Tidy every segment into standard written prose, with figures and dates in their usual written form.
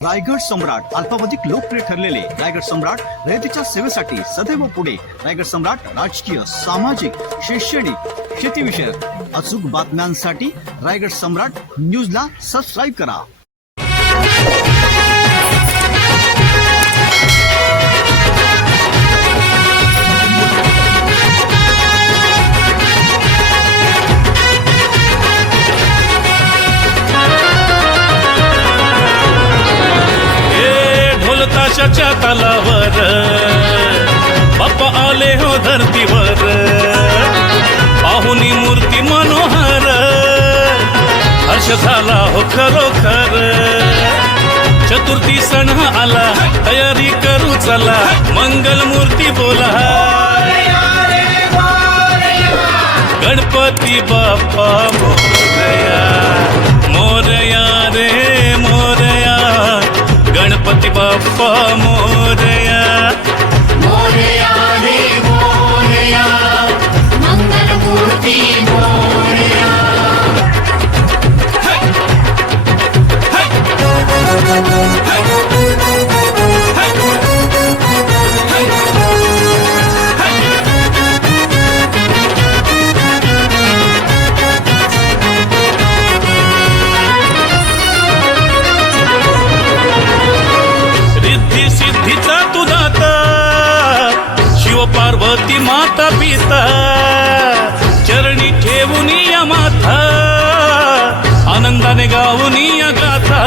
रायगड सम्राट अल्पावधिक लोकप्रिय ठरलेले रायगड सम्राट रयतेच्या सेवेसाठी सदैव पुढे. रायगड सम्राट राजकीय, सामाजिक, शैक्षणिक, शेतीविषयक अचूक बातम्यांसाठी रायगड सम्राट न्यूजला सबस्क्राईब करा. ताशाच्या तालावर बाप्पा आले हो धरतीवर, पाहुनी मूर्ती मनोहर, हर्ष झाला हो खरोखर. चतुर्थी सण आला, तयारी करू चला, मंगल मूर्ती बोला. गणपती बाप्पा मोरया, मोरया रे मोरया, गणपती बाप्पा मोरया. मोरया रे मोरया, मंगल मूर्ती मोरया. सिद्धीचा तू दाता, शिव पार्वती माता पिता, चरणी ठेवून या माथा, आनंदाने गाऊन या गाथा.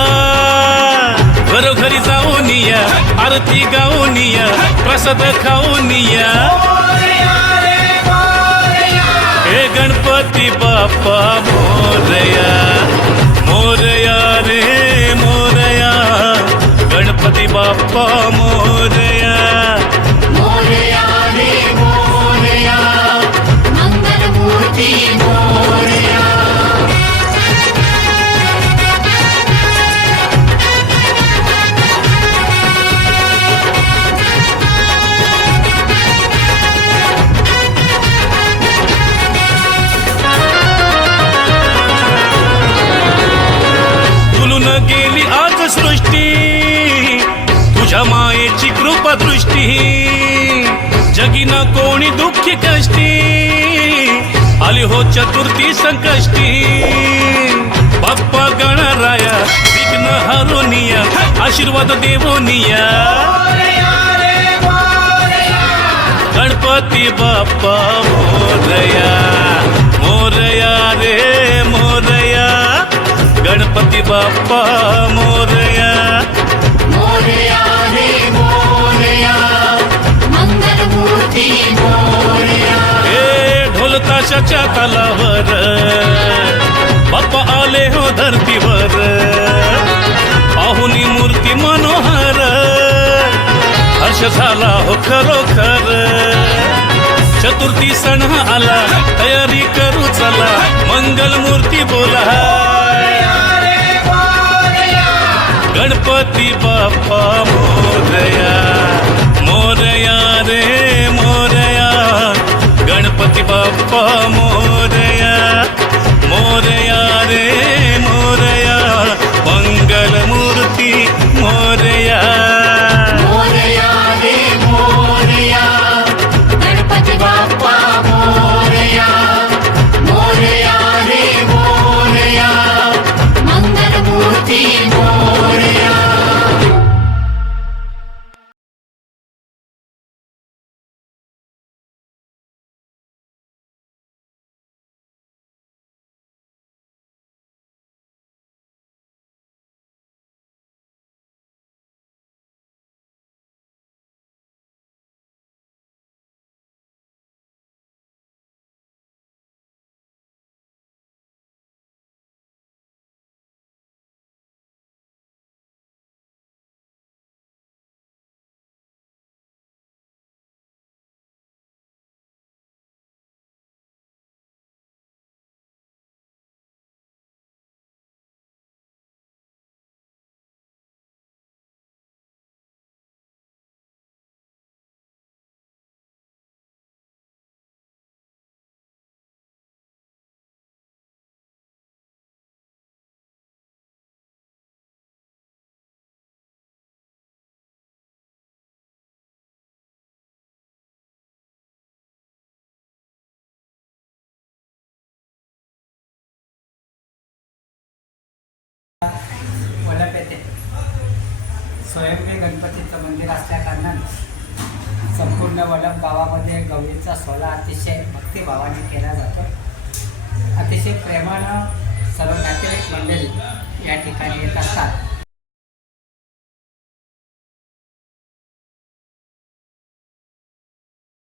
घरोघरी जाऊन या, आरती गाऊन या, प्रसाद खाऊन या. हे गणपती बाप्पा मोरया, मोरया रे मोरया, गणपती बाप्पा मोरया. मोरया रे मोरया, मंगल मूर्ती मोरया. फुलून गेली आज सृष्टी, तुझ्या मायेची कृपा दृष्टी. जगी न कोणी दुःखी कष्टी, आली हो चतुर्थी संकष्टी. बाप्पा गणराया, विघ्न हरुनिया, आशीर्वाद देवोनिया. गणपती बाप्पा मोरया, मोरया रे मोरया, गणपती बाप्पा मोरया. मोरया रे मोरया, मंगल मूर्ती मोरया. हे ढोल ताशाच्या तालावर बाप्पा आले हो धरतीवर, पाहुनी मूर्ती मनोहर, हर्ष झाला हो खरोखर. चतुर्थी सण आला, तयारी करू चला, मंगल मूर्ती बोला. गणपती बाप्पा मोरया, मोरया रे मोरया, गणपती बाप्पा मोरया. मोरया रे मोरया, मंगल मूर्ती मोरया. मोरया रे मोरया, गणपती बाप्पा मोरया. मोरया रे मोरया, मंगल मूर्ती मोरया. स्वयंभू गणपतीचं मंदिर असल्याकारणानं संपूर्ण वडम गावामध्ये गौरीचा सोहळा अतिशय भक्तिभावाने केला जातो. अतिशय प्रेमानं सर्व नातेवाईक मंडळी या ठिकाणी येत असतात.